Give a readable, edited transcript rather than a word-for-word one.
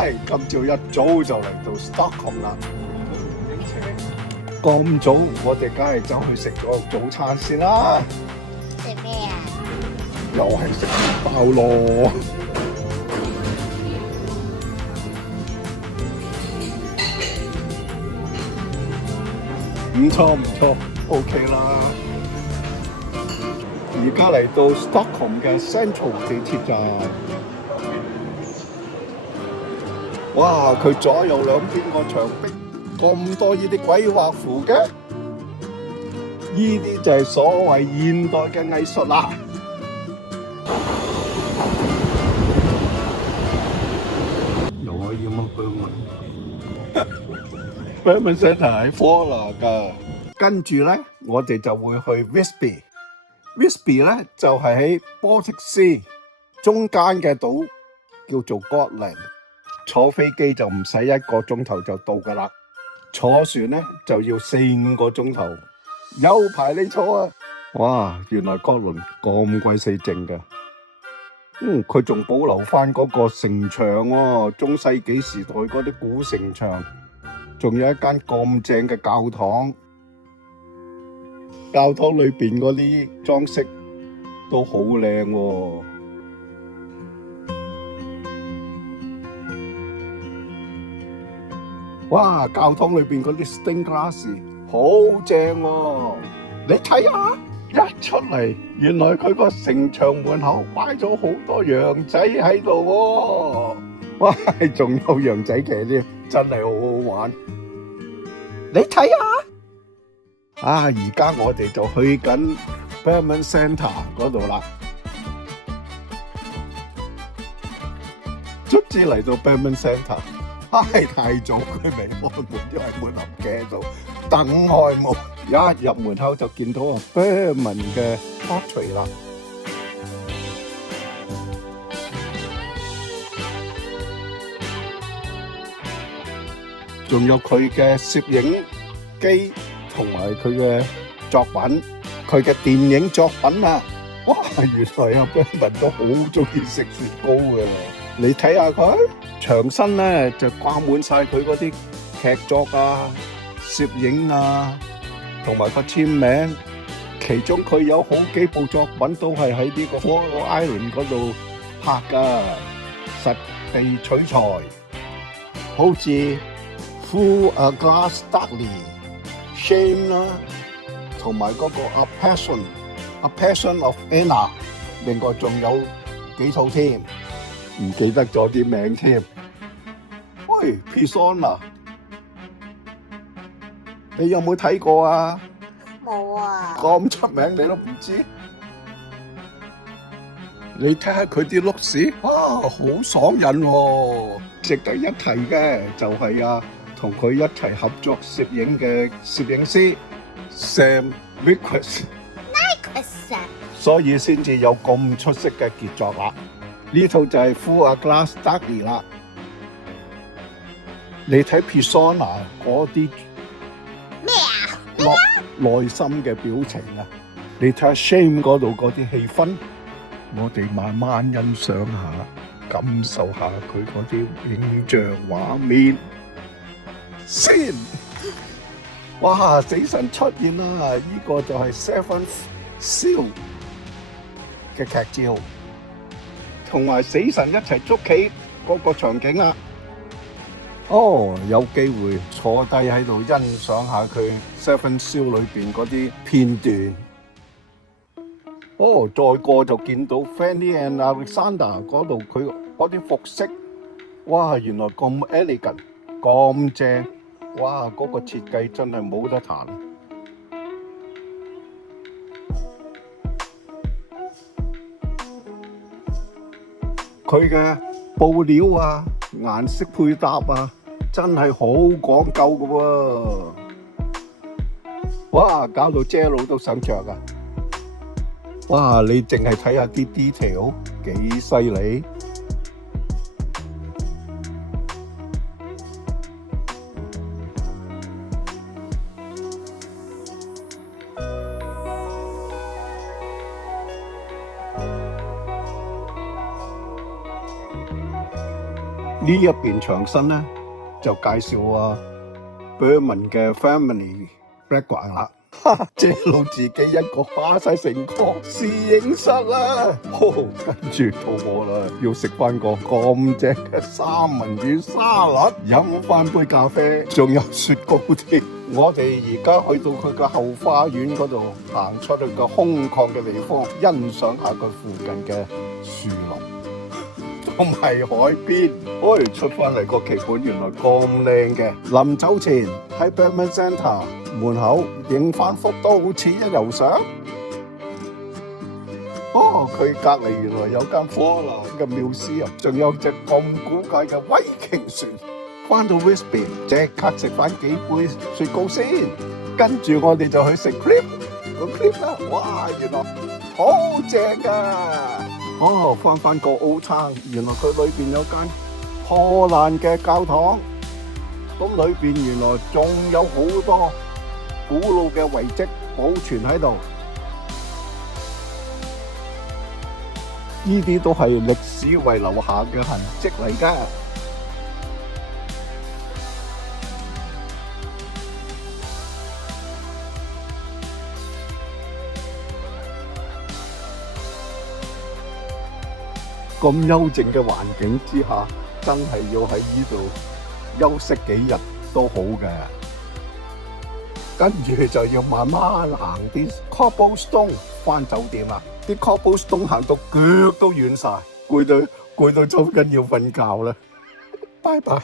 唉，今朝一早就嚟到 Stockholm 啦。咁早，我哋梗係走去食個早餐先啦。食咩啊？又係食麵包咯。唔錯唔錯 ，OK 啦。而家嚟到 Stockholm 嘅 Central 地鐵站。哇！佢左右兩邊個牆壁咁多呢啲鬼畫符嘅，呢啲就係所謂現代嘅藝術啦。又可以乜Bergman Centre 喺科拿㗎。跟住咧，我哋就會去 Visby。Visby 咧就係喺 Baltic Sea 中間嘅島，叫做 Gotland。坐飛機就唔使1個鐘頭就到㗎啦，坐船咧就要4-5個鐘頭，有排你坐啊！哇，原來哥倫咁鬼死靜㗎。佢仲保留翻嗰個城牆喎，中世紀時代嗰啲古城牆，仲有一間咁正嘅教堂，教堂裏邊嗰啲裝飾都好靚喎。哇！教堂裏邊嗰啲 stained glass 好正喎，你睇下，一出嚟，原來佢個城牆門口擺咗好多羊仔喺度喎。哇！仲有羊仔騎添，真係好好玩。你睇下，而家我哋就去緊 Bergman Centre 嗰度啦。卒之嚟到 Bergman Centre。太早佢未開門，因為滿林嘅喺度等開門，一入門口就見到啊 Bergman 嘅 portrait 啦。仲有佢嘅攝影機同埋佢嘅作品，佢嘅電影作品啊！哇，原來啊 Bergman 都好中意食雪糕嘅。你睇下佢牆身咧就掛滿晒佢嗰啲劇作啊、攝影啊，同埋個簽名。其中佢有好幾部作品都係喺呢個 Faroe Island 嗰度拍㗎，實地取材，好似 Through a Glass Darkly、Shame 啦，同埋嗰個 A Passion of Anna， 另外仲有幾套添。唔記得咗啲名添。喂 Pisona， 你有冇睇過啊？冇啊。咁出名你都唔知？你睇下佢啲 looks， 好爽癮喎！值得一提嘅就係同佢一齊合作攝影嘅攝影師 Sam Nyquist， 所以先至有咁出色嘅傑作啦。呢套就係 Through a Glass Darkly 啦。你睇 Pisona 嗰啲咩啊？內心嘅表情啊，你睇下 Shame 嗰度嗰啲氣氛，我哋慢慢欣賞下，感受下佢嗰啲影像畫面先。哇！死神出現啦！呢個就係 Seventh Seal 嘅劇照。同埋死神一齊捉棋嗰個場景啊！有機會坐低喺度欣賞下佢 Seven Seal 裏邊嗰啲片段。再過就見到 Fanny and Alexander 嗰度佢嗰啲服飾，哇！原來咁 elegant 咁正，哇！嗰個設計真係冇得彈。佢嘅布料啊、顏色配搭啊，真係好講究㗎喎！哇，搞到姐佬都想着啊！哇，你淨係睇下啲 detail 幾犀利！一邊牆身咧就介紹Berman 嘅 family background 啦。借路自己一個霸晒成個攝影室啦，跟住肚餓啦，要食翻個咁正嘅三文魚沙律，飲翻杯咖啡，仲有雪糕添。我哋而家去到佢嘅後花園嗰度，行出去個空曠嘅地方，欣賞下佢附近嘅樹林同埋海邊。出翻嚟個棋盤原來咁靚嘅。臨走前喺 Berman Centre 門口影翻幅都好似一遊相。佢隔離原來有間科蘭嘅廟師啊，仲有隻咁古怪嘅威鯨船。翻到 Whitby 即刻食翻幾杯雪糕先，跟住我哋就去食 crepe 個 crepe 啦。哇，原來好正㗎！翻個 Old Town，原來佢裏邊有間破爛嘅教堂，咁裏邊原來仲有好多古老嘅遺跡保存喺度，呢啲都係歷史遺留下嘅痕跡嚟㗎。咁幽靜嘅環境之下，真係要喺呢度休息幾日都好嘅。跟住就要慢慢行啲 cobblestone 返酒店啦。啲 cobblestone 行到腳都軟晒，攰到抽筋要瞓覺啦。拜拜。